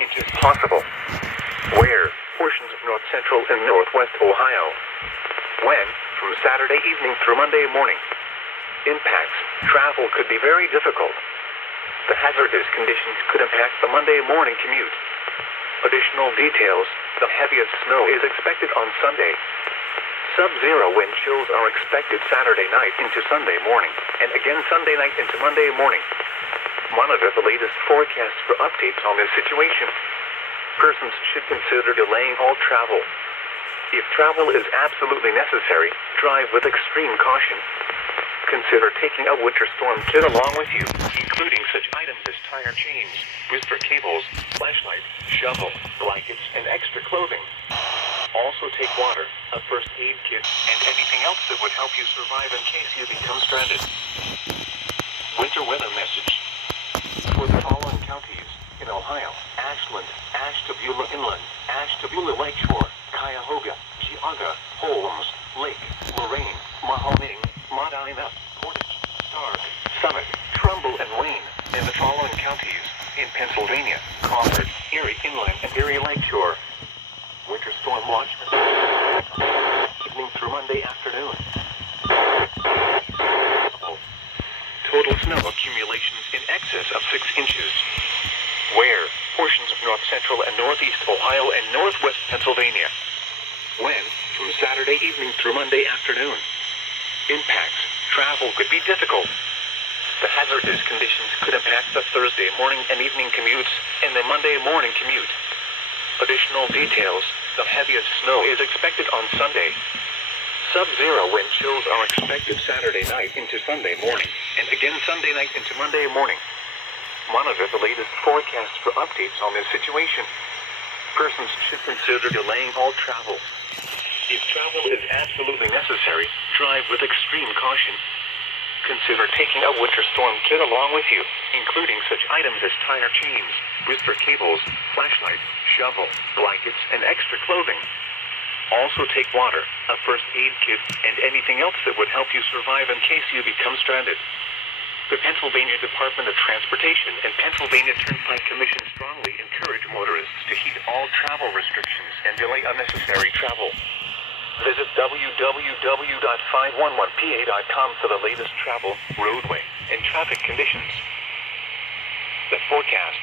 inches possible. Where? Portions of north central and northwest Ohio. When? From Saturday evening through Monday morning. Impacts. Travel could be very difficult. The hazardous conditions could impact the Monday morning commute. Additional details. The heaviest snow is expected on Sunday. Sub-zero wind chills are expected Saturday night into Sunday morning, and again Sunday night into Monday morning. Monitor the latest forecasts for updates on this situation. Persons should consider delaying all travel. If travel is absolutely necessary, drive with extreme caution. Consider taking a winter storm kit along with you, including such items as tire chains, booster cables, flashlight, shovel, blankets, and extra clothing. Also take water, a first aid kit, and anything else that would help you survive in case you become stranded. Winter weather message. For the following counties in Ohio: Ashland, Ashtabula Inland, Ashtabula Lakeshore, Cuyahoga, Geauga, Holmes, Lake, Lorraine, Mahoning, Medina, Portage, Stark, Summit, Trumbull, and Wayne. In the following counties in Pennsylvania: Crawford, Erie Inland, and Erie Lakeshore. Winter storm watch evening through Monday afternoon. Total snow accumulations in excess of 6 inches. Where? Portions of north central and northeast Ohio and northwest Pennsylvania. When? From Saturday evening through Monday afternoon. Impacts. Travel could be difficult. The hazardous conditions could impact the Thursday morning and evening commutes and the Monday morning commute. Additional details. The heaviest snow is expected on Sunday. Sub-zero wind chills are expected Saturday night into Sunday morning, and again Sunday night into Monday morning. Monitor the latest forecasts for updates on this situation. Persons should consider delaying all travel. If travel is absolutely necessary, drive with extreme caution. Consider taking a winter storm kit along with you, including such items as tire chains, booster cables, flashlight, shovel, blankets, and extra clothing. Also take water, a first aid kit, and anything else that would help you survive in case you become stranded. The Pennsylvania Department of Transportation and Pennsylvania Turnpike Commission strongly encourage motorists to heed all travel restrictions and delay unnecessary travel. Visit www.511pa.com for the latest travel, roadway, and traffic conditions. The forecast.